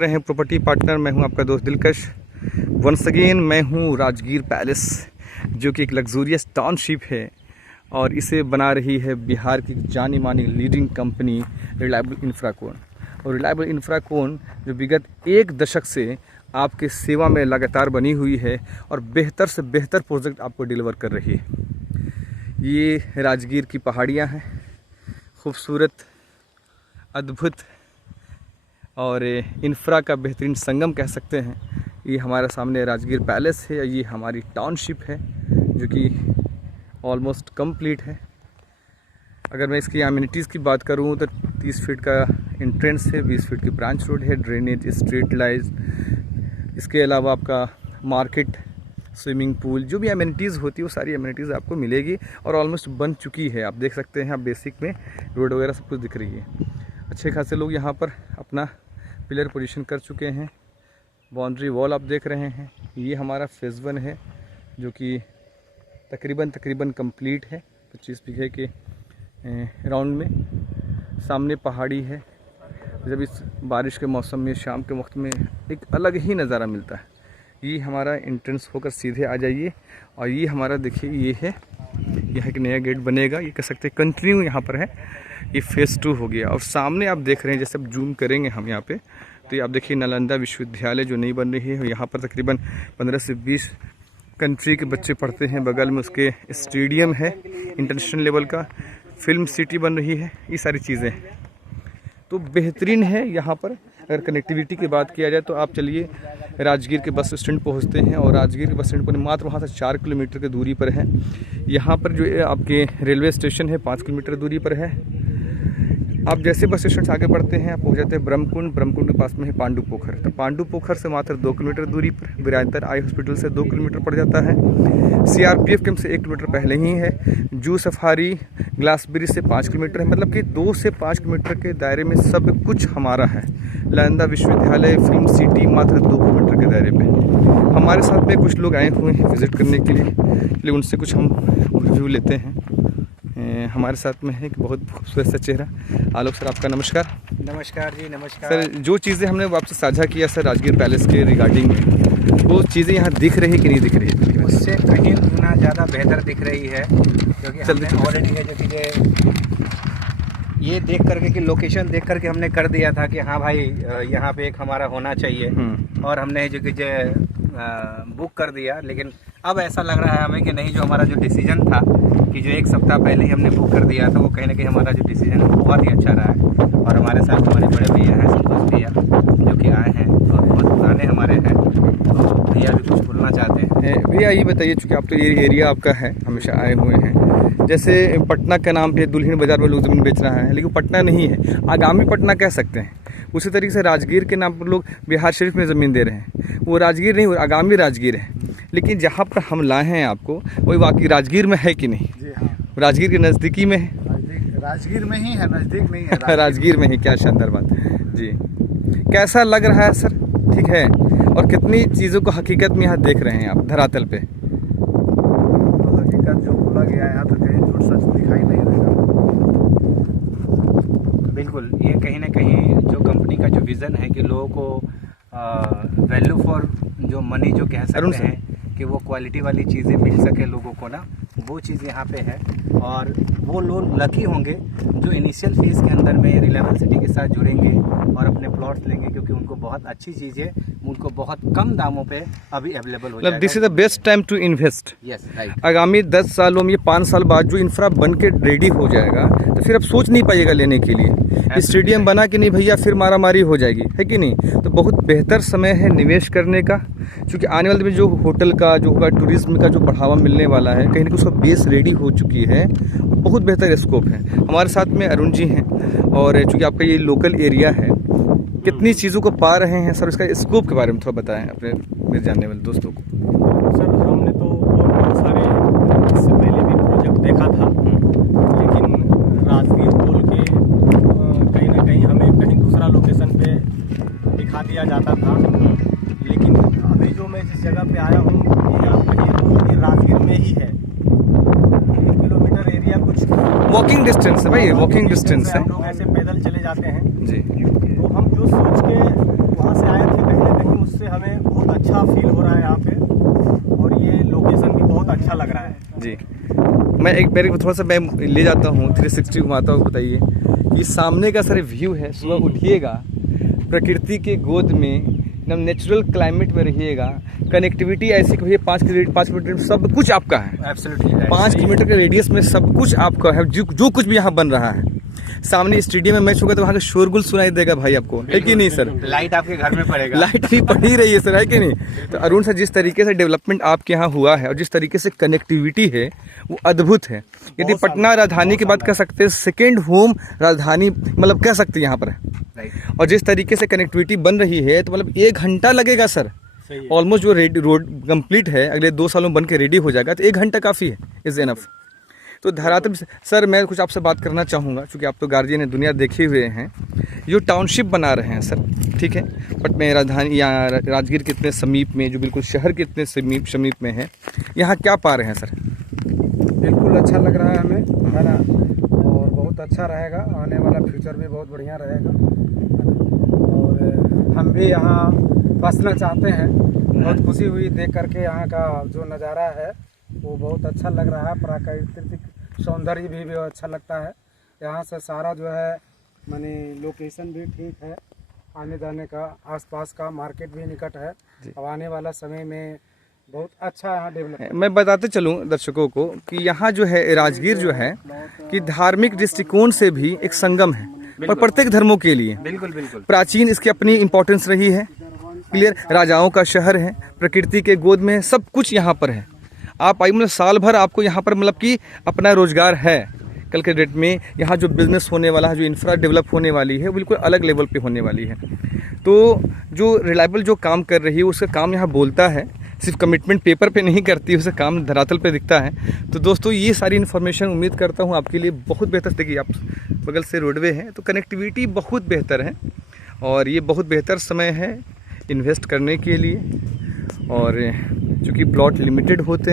देख रहे हैं प्रॉपर्टी पार्टनर। मैं हूं आपका दोस्त दिलकश। वंस अगेन मैं हूं राजगीर पैलेस, जो कि एक लग्जूरियस टाउनशिप है और इसे बना रही है बिहार की जानी मानी लीडिंग कंपनी रिलायबल इंफ्राकोन। और रिलायबल इंफ्राकोन जो विगत एक दशक से आपके सेवा में लगातार बनी हुई है और बेहतर से बेहतर प्रोजेक्ट आपको डिलीवर कर रही है। ये राजगीर की पहाड़ियाँ हैं, खूबसूरत, अद्भुत और इंफ्रा का बेहतरीन संगम कह सकते हैं। ये हमारे सामने राजगीर पैलेस है, ये हमारी टाउनशिप है जो कि ऑलमोस्ट कंप्लीट है। अगर मैं इसकी अम्यूनिटीज़ की बात करूँ तो 30 फीट का एंट्रेंस है, 20 फीट की ब्रांच रोड है, ड्रेनेज, स्ट्रीट लाइट, इसके अलावा आपका मार्केट, स्विमिंग पूल, जो भी अम्यूनिटीज़ होती है वो सारी अम्यूनिटीज़ आपको मिलेगी और ऑलमोस्ट बन चुकी है। आप देख सकते हैं, आप बेसिक में रोड वगैरह सब कुछ दिख रही है। अच्छे खासे लोग यहाँ पर अपना पिलर पोजीशन कर चुके हैं। बाउंड्री वॉल आप देख रहे हैं। ये हमारा फेज़ 1 है जो कि तकरीबन कंप्लीट है 25 बीघे के राउंड में। सामने पहाड़ी है। जब इस बारिश के मौसम में, शाम के वक्त में एक अलग ही नज़ारा मिलता है। ये हमारा एंट्रेंस होकर सीधे आ जाइए और ये हमारा देखिए, ये है, यह एक नया गेट बनेगा। ये कह सकते हैं कंटिन्यू यहाँ पर है। ये फेज़ 2 हो गया। और सामने आप देख रहे हैं, जैसे अब जूम करेंगे हम यहाँ पे, तो ये आप देखिए नालंदा विश्वविद्यालय जो नई बन रही है। यहाँ पर तकरीबन 15 से 20 कंट्री के बच्चे पढ़ते हैं। बगल में उसके स्टेडियम है इंटरनेशनल लेवल का, फिल्म सिटी बन रही है। ये सारी चीज़ें तो बेहतरीन है यहाँ पर। अगर कनेक्टिविटी की बात किया जाए तो आप चलिए राजगीर के बस स्टैंड पहुँचते हैं और राजगीर के बस स्टैंड पर मात्र वहाँ से 4 किलोमीटर की दूरी पर है। यहाँ पर जो आपके रेलवे स्टेशन है 5 किलोमीटर दूरी पर है। आप जैसे बस स्टेशन से आगे बढ़ते हैं आप पहुँच जाते हैं ब्रह्मकुंड। ब्रह्मकुंड के पास में है पांडु पोखर। तो पांडु पोखर से मात्र 2 किलोमीटर दूरी पर विरायतर आई हॉस्पिटल से 2 किलोमीटर पड़ जाता है। CRPF कैंप से 1 किलोमीटर पहले ही है। जू सफारी ग्लास ब्रिज से 5 किलोमीटर है। मतलब कि 2 से 5 किलोमीटर के दायरे में सब कुछ हमारा है। नालंदा विश्वविद्यालय, फिल्म सिटी मात्र 2 किलोमीटर के दायरे में। हमारे साथ में कुछ लोग आए हुए हैं विज़िट करने के लिए, इसलिए उनसे कुछ हम रिव्यू लेते हैं। हमारे साथ में है एक बहुत खूबसूरत सा चेहरा। आलोक सर, आपका नमस्कार। नमस्कार जी, नमस्कार सर। जो चीज़ें हमने आपसे साझा किया सर राजगीर पैलेस के रिगार्डिंग, वो चीज़ें यहाँ दिख रही है कि नहीं दिख रही है? उससे कहीं गुना ज़्यादा बेहतर दिख रही है, क्योंकि हमने ऑलरेडी है जो चीज़ें ये देख करके कि लोकेशन देख करके हमने कर दिया था कि हाँ भाई यहाँ पे एक हमारा होना चाहिए, और हमने जो कि बुक कर दिया। लेकिन अब ऐसा लग रहा है हमें कि नहीं, जो हमारा जो डिसीजन था कि जो 1 सप्ताह पहले ही हमने बुक कर दिया था, वो कहीं ना कहीं हमारा जो डिसीजन है बहुत ही अच्छा रहा है। और हमारे साथ हमारे बड़े भैया हैं, संतोष भैया, जो कि आए हैं और बहुत पुराने हमारे हैं। तो भैया भी कुछ बोलना चाहते हैं। भैया ये बताइए, चूँकि आप तो ये एरिया आपका है, हमेशा आए हुए हैं। जैसे पटना के नाम पे दुल्हिन बाज़ार में लोग ज़मीन बेच रहा है, लेकिन पटना नहीं है, आगामी पटना कह सकते हैं। उसी तरीके से राजगीर के नाम पर लोग बिहार शरीफ में ज़मीन दे रहे हैं। वो राजगीर नहीं, वो आगामी राजगीर है। लेकिन जहाँ पर हम लाए हैं आपको, वही वाकई राजगीर में है कि नहीं? जी हाँ, राजगीर के नज़दीकी में है। राजगीर में ही है, नज़दीक नहीं है। राजगीर में ही। क्या शानदार बात जी। कैसा लग रहा है सर? ठीक है। और कितनी चीज़ों को हकीकत में यहाँ देख रहे हैं आप धरातल पे? तो हकीकत जो बोला गया है यहाँ तो कहीं झूठ सच दिखाई नहीं देगा। बिल्कुल, ये कहीं ना कहीं जो कंपनी का जो विज़न है कि लोगों को वैल्यू फॉर जो मनी जो कह सकते हैं कि वो क्वालिटी वाली चीज़ें मिल सके लोगों को ना, वो चीज़ यहाँ पे है। और वो लोग लकी होंगे जो इनिशियल फीस के अंदर में रिलायबल सिटी के साथ जुड़ेंगे और अपने प्लॉट्स लेंगे, क्योंकि उनको बहुत अच्छी चीज़ें उनको बहुत कम दामों पे अभी अवेलेबल हो जाएगा। This is the best time to invest. Yes, right. आगामी 10 सालों में, 5 साल बाद जो इंफ्रा बन के रेडी हो जाएगा, तो फिर आप सोच नहीं पाइएगा लेने के लिए। स्टेडियम बना कि नहीं भैया, फिर मारामारी हो जाएगी, है कि नहीं? तो बहुत बेहतर समय है निवेश करने का, क्योंकि आने वाले में जो होटल का जो होगा, टूरिज्म का जो बढ़ावा मिलने वाला है, कहीं ना कहीं उसका बेस रेडी हो चुकी है। बहुत बेहतर स्कोप है। हमारे साथ में अरुण जी हैं, और चूँकि आपका ये लोकल एरिया है, कितनी चीज़ों को पा रहे हैं सर? इसका स्कोप के बारे में थोड़ा बताएं अपने मेरे जानने वाले दोस्तों को। सर, हमने तो बहुत सारे इससे पहले भी प्रोजेक्ट देखा था, लेकिन राजगीर बोल के कहीं ना कहीं हमें कहीं दूसरा लोकेशन पे दिखा दिया जाता था। लेकिन अभी जो मैं जिस जगह पे आया हूँ, ये राजगीर में ही है। 1 किलोमीटर एरिया कुछ वॉकिंग डिस्टेंस है भाई, वॉकिंग डिस्टेंस है। हम लोग ऐसे पैदल चले जाते हैं जी। तो हम जो सोच के वहाँ से आए मैं एक बार थोड़ा सा मैं ले जाता हूँ 360 घुमाता हूँ। बताइए ये सामने का सर व्यू है, सुबह उठिएगा प्रकृति के गोद में एकदम नेचुरल क्लाइमेट में रहिएगा। कनेक्टिविटी ऐसी कि भैया 5 किलोमीटर में सब कुछ आपका है। एब्सोल्युटली 5 किलोमीटर के रेडियस में सब कुछ आपका है। जो कुछ भी यहाँ बन रहा है, सामने स्टेडियम में मैच होगा तो वहाँ का शोरगुल सुनाई देगा भाई आपको, है कि नहीं सर? लाइट आपके घर में पड़ेगा। लाइट भी पड़ ही रही है सर, है कि नहीं? तो अरुण सर, जिस तरीके से डेवलपमेंट आपके यहाँ हुआ है और जिस तरीके से कनेक्टिविटी है वो अद्भुत है। यदि पटना राजधानी की बात कर सकते हैं, सेकेंड होम राजधानी मतलब कह सकते हैं यहाँ पर है। और जिस तरीके से कनेक्टिविटी बन रही है तो मतलब 1 घंटा लगेगा सर ऑलमोस्ट। जो रोड कंप्लीट है अगले 2 सालों में बन के रेडी हो जाएगा, तो 1 घंटा काफ़ी है, इज़ एनफ। तो धरातल सर मैं कुछ आपसे बात करना चाहूँगा, क्योंकि आप तो गार्जियन है, दुनिया देखे हुए हैं। जो टाउनशिप बना रहे हैं सर, ठीक है, पटना राजधानी या राजगीर के इतने समीप में, जो बिल्कुल शहर के इतने समीप में है, यहाँ क्या पा रहे हैं सर? बिल्कुल अच्छा लग रहा है हमें, है ना, और बहुत अच्छा रहेगा। आने वाला फ्यूचर भी बहुत बढ़िया रहेगा, और हम भी यहाँ बसना चाहते हैं। बहुत खुशी हुई देख करके, यहाँ का जो नज़ारा है वो बहुत अच्छा लग रहा है। प्राकृतिक सौंदर्य भी अच्छा लगता है। यहाँ से सारा जो है माने लोकेशन भी ठीक है, आने जाने का, आसपास का मार्केट भी निकट है। अब आने वाला समय में बहुत अच्छा यहाँ डेवलप है। मैं बताते चलूँ दर्शकों को कि यहाँ जो है राजगीर जो है कि धार्मिक दृष्टिकोण से भी एक संगम है, और प्रत्येक धर्मों के लिए बिल्कुल बिल्कुल प्राचीन इसकी अपनी इम्पोर्टेंस रही है। क्लियर, राजाओं का शहर है, प्रकृति के गोद में सब कुछ यहाँ पर है। आप आइए, मतलब साल भर आपको यहाँ पर मतलब कि अपना रोजगार है। कल के डेट में यहाँ जो बिजनेस होने वाला है, जो इंफ्रा डेवलप होने वाली है, बिल्कुल अलग लेवल पे होने वाली है। तो जो रिलायबल जो काम कर रही है उसका काम यहाँ बोलता है, सिर्फ कमिटमेंट पेपर पे नहीं करती, उसका काम धरातल पे दिखता है। तो दोस्तों ये सारी इन्फॉर्मेशन उम्मीद करता हूँ आपके लिए बहुत बेहतर। देखिए आप बगल से रोडवे है, तो कनेक्टिविटी बहुत बेहतर है, और ये बहुत बेहतर समय है इन्वेस्ट करने के लिए। और चूँकि प्लॉट लिमिटेड होते हैं